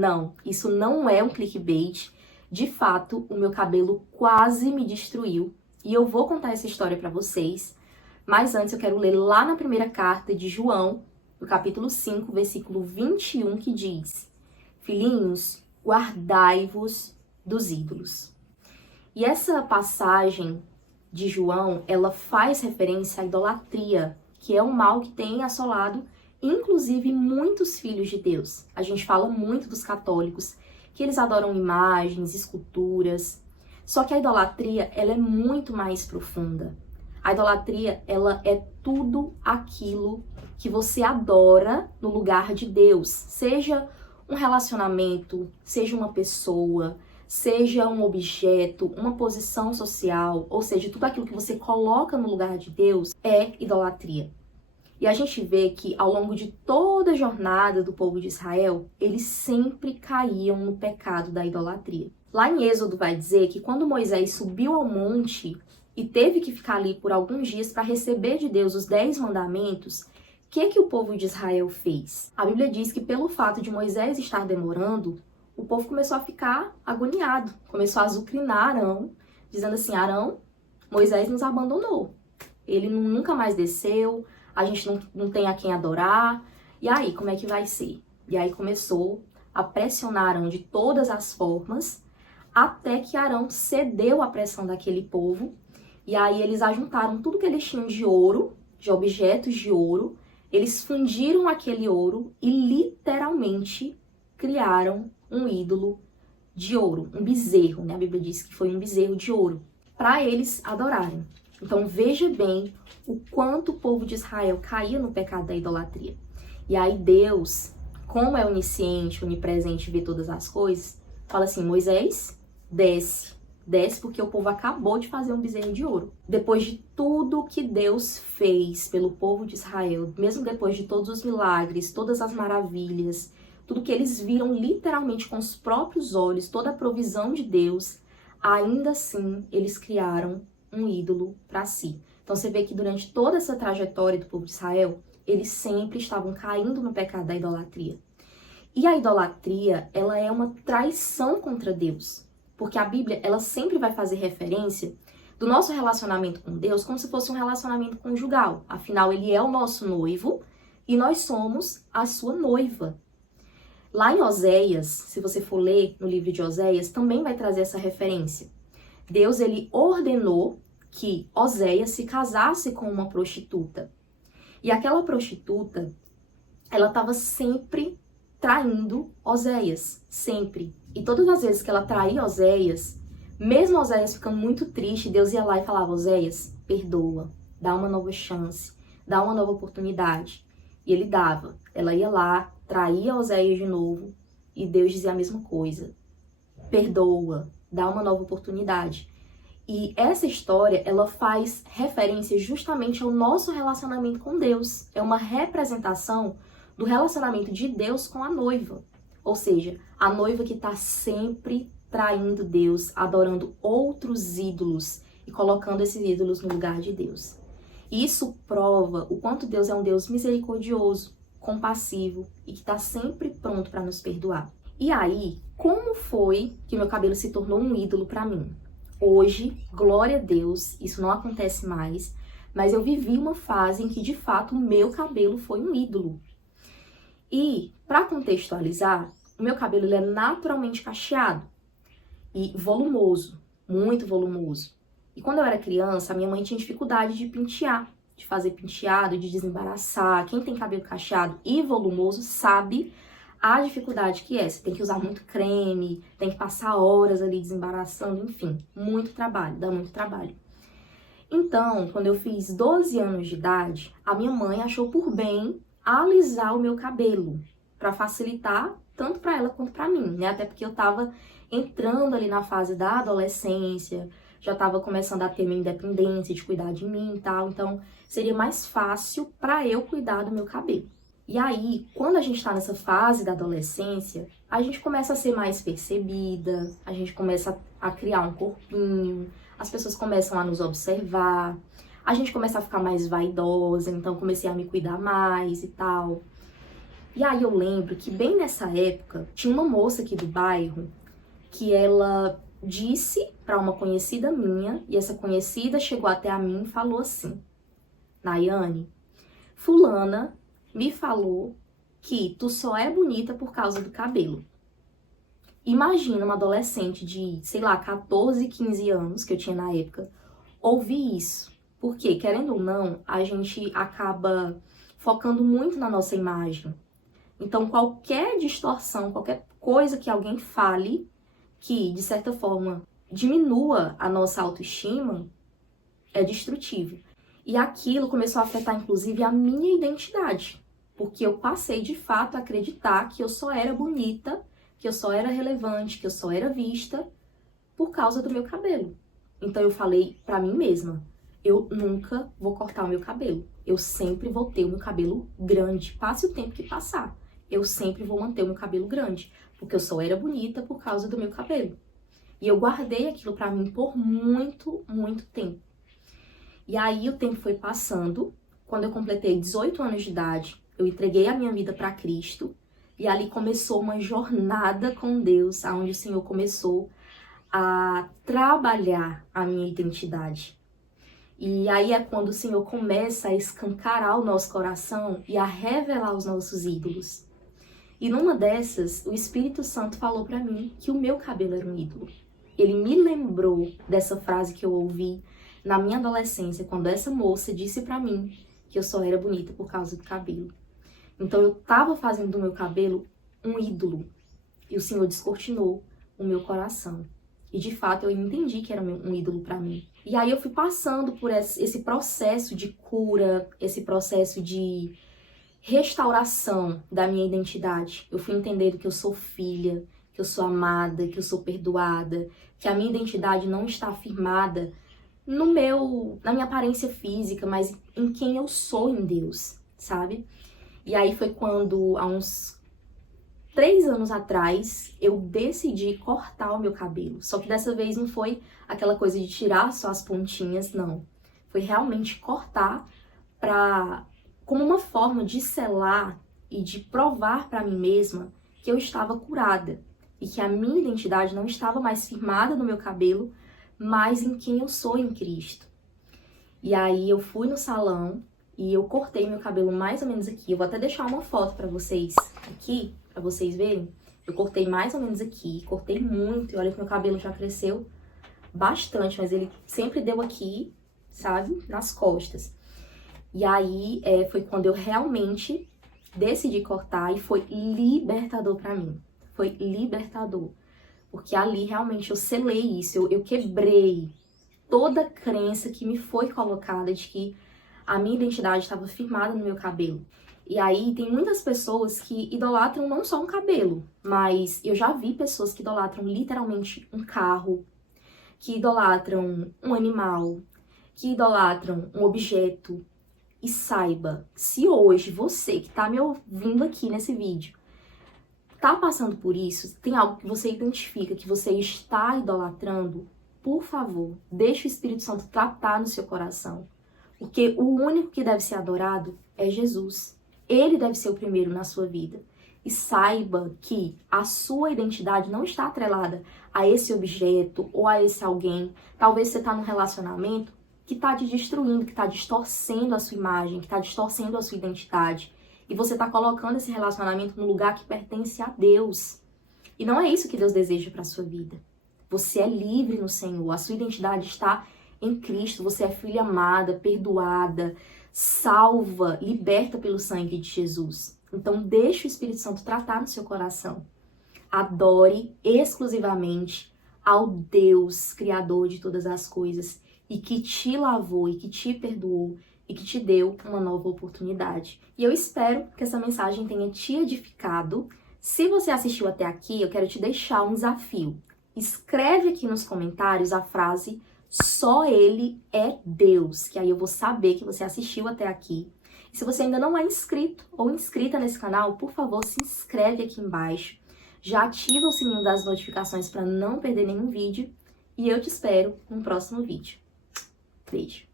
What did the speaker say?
Não, isso não é um clickbait. De fato, o meu cabelo quase me destruiu e eu vou contar essa história pra vocês. Mas antes eu quero ler lá na primeira carta de João, no capítulo 5, versículo 21, que diz: Filhinhos, guardai-vos dos ídolos. E essa passagem de João, ela faz referência à idolatria, que é um mal que tem assolado, inclusive, muitos filhos de Deus. A gente fala muito dos católicos, que eles adoram imagens, esculturas. Só que a idolatria, ela é muito mais profunda. A idolatria, ela é tudo aquilo que você adora no lugar de Deus. Seja um relacionamento, seja uma pessoa, seja um objeto, uma posição social, ou seja, tudo aquilo que você coloca no lugar de Deus é idolatria. E a gente vê que ao longo de toda a jornada do povo de Israel, eles sempre caíam no pecado da idolatria. Lá em Êxodo vai dizer que quando Moisés subiu ao monte e teve que ficar ali por alguns dias para receber de Deus os 10 mandamentos, o que o povo de Israel fez? A Bíblia diz que pelo fato de Moisés estar demorando, o povo começou a ficar agoniado, começou a azucrinar Arão, dizendo assim: Arão, Moisés nos abandonou, ele nunca mais desceu, a gente não tem a quem adorar, e aí, como é que vai ser? E aí começou a pressionar Arão de todas as formas, até que Arão cedeu à pressão daquele povo, e aí eles ajuntaram tudo que eles tinham de ouro, de objetos de ouro, eles fundiram aquele ouro e literalmente criaram um ídolo de ouro, um bezerro, né? A Bíblia diz que foi um bezerro de ouro, para eles adorarem. Então veja bem o quanto o povo de Israel caía no pecado da idolatria. E aí Deus, como é onisciente, onipresente, vê todas as coisas, fala assim: Moisés, desce porque o povo acabou de fazer um bezerro de ouro. Depois de tudo que Deus fez pelo povo de Israel, mesmo depois de todos os milagres, todas as maravilhas, tudo que eles viram literalmente com os próprios olhos, toda a provisão de Deus, ainda assim eles criaram um ídolo para si. Então você vê que durante toda essa trajetória do povo de Israel, eles sempre estavam caindo no pecado da idolatria. E a idolatria, ela é uma traição contra Deus, porque a Bíblia, ela sempre vai fazer referência do nosso relacionamento com Deus como se fosse um relacionamento conjugal. Afinal, ele é o nosso noivo e nós somos a sua noiva. Lá em Oséias, se você for ler no livro de Oséias, também vai trazer essa referência. Deus, ele ordenou que Oséias se casasse com uma prostituta. E aquela prostituta, ela estava sempre traindo Oséias, sempre. E todas as vezes que ela traía Oséias, mesmo Oséias ficando muito triste, Deus ia lá e falava: Oséias, perdoa, dá uma nova chance, dá uma nova oportunidade. E ele dava. Ela ia lá, traía Oséias de novo, e Deus dizia a mesma coisa: perdoa, dá uma nova oportunidade. E essa história, ela faz referência justamente ao nosso relacionamento com Deus. É uma representação do relacionamento de Deus com a noiva. Ou seja, a noiva que está sempre traindo Deus, adorando outros ídolos e colocando esses ídolos no lugar de Deus. E isso prova o quanto Deus é um Deus misericordioso, compassivo e que está sempre pronto para nos perdoar. E aí, como foi que meu cabelo se tornou um ídolo para mim? Hoje, glória a Deus, isso não acontece mais, mas eu vivi uma fase em que, de fato, o meu cabelo foi um ídolo. E, para contextualizar, o meu cabelo ele é naturalmente cacheado e volumoso, muito volumoso. E quando eu era criança, a minha mãe tinha dificuldade de pentear, de fazer penteado, de desembaraçar. Quem tem cabelo cacheado e volumoso sabe a dificuldade que é. Você tem que usar muito creme, tem que passar horas ali desembaraçando, enfim, muito trabalho, dá muito trabalho. Então, quando eu fiz 12 anos de idade, a minha mãe achou por bem alisar o meu cabelo, para facilitar tanto para ela quanto para mim, né? Até porque eu tava entrando ali na fase da adolescência, já tava começando a ter minha independência, de cuidar de mim e tal, então seria mais fácil para eu cuidar do meu cabelo. E aí, quando a gente tá nessa fase da adolescência, a gente começa a ser mais percebida, a gente começa a criar um corpinho, as pessoas começam a nos observar, a gente começa a ficar mais vaidosa, então comecei a me cuidar mais e tal. E aí eu lembro que bem nessa época, tinha uma moça aqui do bairro que ela disse para uma conhecida minha, e essa conhecida chegou até a mim e falou assim: Nayane, fulana me falou que tu só é bonita por causa do cabelo. Imagina uma adolescente de, sei lá, 14, 15 anos, que eu tinha na época, ouvir isso. Porque, querendo ou não, a gente acaba focando muito na nossa imagem. Então, qualquer distorção, qualquer coisa que alguém fale que, de certa forma, diminua a nossa autoestima, é destrutivo. E aquilo começou a afetar, inclusive, a minha identidade. Porque eu passei, de fato, a acreditar que eu só era bonita, que eu só era relevante, que eu só era vista por causa do meu cabelo. Então, eu falei pra mim mesma, eu nunca vou cortar o meu cabelo. Eu sempre vou ter o meu cabelo grande, passe o tempo que passar. Eu sempre vou manter o meu cabelo grande, porque eu só era bonita por causa do meu cabelo. E eu guardei aquilo pra mim por muito, muito tempo. E aí o tempo foi passando. Quando eu completei 18 anos de idade, eu entreguei a minha vida para Cristo. E ali começou uma jornada com Deus, onde o Senhor começou a trabalhar a minha identidade. E aí é quando o Senhor começa a escancarar o nosso coração e a revelar os nossos ídolos. E numa dessas, o Espírito Santo falou para mim que o meu cabelo era um ídolo. Ele me lembrou dessa frase que eu ouvi na minha adolescência, quando essa moça disse pra mim que eu só era bonita por causa do cabelo. Então eu tava fazendo do meu cabelo um ídolo. E o Senhor descortinou o meu coração. E de fato eu entendi que era um ídolo pra mim. E aí eu fui passando por esse processo de cura, esse processo de restauração da minha identidade. Eu fui entendendo que eu sou filha, que eu sou amada, que eu sou perdoada, que a minha identidade não está firmada na minha aparência física, mas em quem eu sou em Deus, sabe? E aí foi quando, há uns 3 anos atrás, eu decidi cortar o meu cabelo. Só que dessa vez não foi aquela coisa de tirar só as pontinhas, não. Foi realmente cortar como uma forma de selar e de provar para mim mesma que eu estava curada e que a minha identidade não estava mais firmada no meu cabelo, mas em quem eu sou em Cristo. E aí eu fui no salão e eu cortei meu cabelo mais ou menos aqui. Eu vou até deixar uma foto pra vocês aqui, pra vocês verem. Eu cortei mais ou menos aqui, cortei muito. E olha que meu cabelo já cresceu bastante, mas ele sempre deu aqui, sabe, nas costas. E aí foi quando eu realmente decidi cortar e foi libertador pra mim. Foi libertador. Porque ali realmente eu selei isso, eu quebrei toda a crença que me foi colocada de que a minha identidade estava firmada no meu cabelo. E aí tem muitas pessoas que idolatram não só um cabelo, mas eu já vi pessoas que idolatram literalmente um carro, que idolatram um animal, que idolatram um objeto. E saiba, se hoje você que tá me ouvindo aqui nesse vídeo tá passando por isso, tem algo que você identifica que você está idolatrando, por favor, deixe o Espírito Santo tratar no seu coração. Porque o único que deve ser adorado é Jesus. Ele deve ser o primeiro na sua vida. E saiba que a sua identidade não está atrelada a esse objeto ou a esse alguém. Talvez você está num relacionamento que está te destruindo, que está distorcendo a sua imagem, que está distorcendo a sua identidade. E você está colocando esse relacionamento no lugar que pertence a Deus. E não é isso que Deus deseja para a sua vida. Você é livre no Senhor, a sua identidade está em Cristo, você é filha amada, perdoada, salva, liberta pelo sangue de Jesus. Então deixe o Espírito Santo tratar no seu coração. Adore exclusivamente ao Deus, Criador de todas as coisas, e que te lavou, e que te perdoou, e que te deu uma nova oportunidade. E eu espero que essa mensagem tenha te edificado. Se você assistiu até aqui, eu quero te deixar um desafio. Escreve aqui nos comentários a frase "Só Ele é Deus", que aí eu vou saber que você assistiu até aqui. E se você ainda não é inscrito ou inscrita nesse canal, por favor, se inscreve aqui embaixo. Já ativa o sininho das notificações para não perder nenhum vídeo. E eu te espero no próximo vídeo. Beijo!